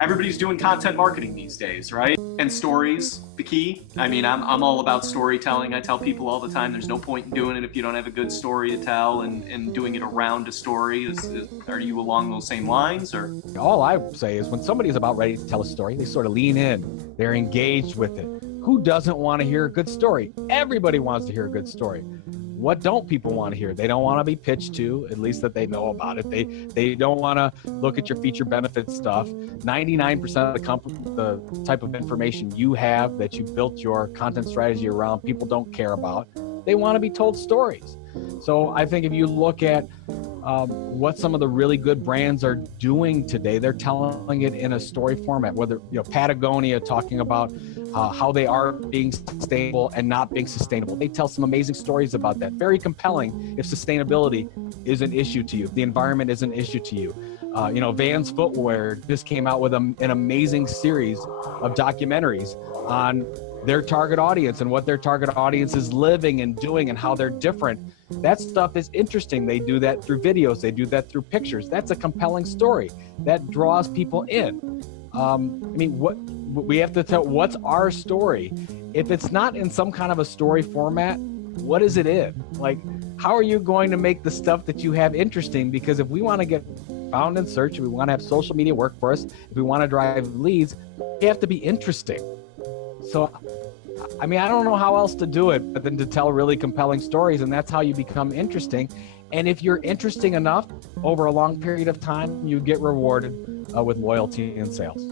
Everybody's doing content marketing these days, right? And stories, the key. I mean, I'm all about storytelling. I tell people all the time, there's no point in doing it if you don't have a good story to tell, and doing it around a story. Are you along those same lines, or? All I say is when somebody is about ready to tell a story, they sort of lean in, they're engaged with it. Who doesn't want to hear a good story? Everybody wants to hear a good story. What don't people want to hear? They don't want to be pitched to, at least that they know about it. They don't want to look at your feature benefit stuff. 99% of the type of information you have that you built your content strategy around, people don't care about. They want to be told stories. So I think if you look at what some of the really good brands are doing today, they're telling it in a story format. Whether, Patagonia talking about how they are being sustainable and not being sustainable. They tell some amazing stories about that. Very compelling if sustainability is an issue to you, if the environment is an issue to you. Vans Footwear just came out with an amazing series of documentaries on their target audience and what their target audience is living and doing and how they're different. That stuff is interesting. They do that through videos. They do that through pictures. That's a compelling story that draws people in. What we have to tell, what's our story? If it's not in some kind of a story format, what is it in? Like, how are you going to make the stuff that you have interesting? Because if we want to get found in search, if we want to have social media work for us, if we want to drive leads, we have to be interesting. So, I don't know how else to do it but than to tell really compelling stories, and that's how you become interesting. And if you're interesting enough over a long period of time, you get rewarded with loyalty and sales.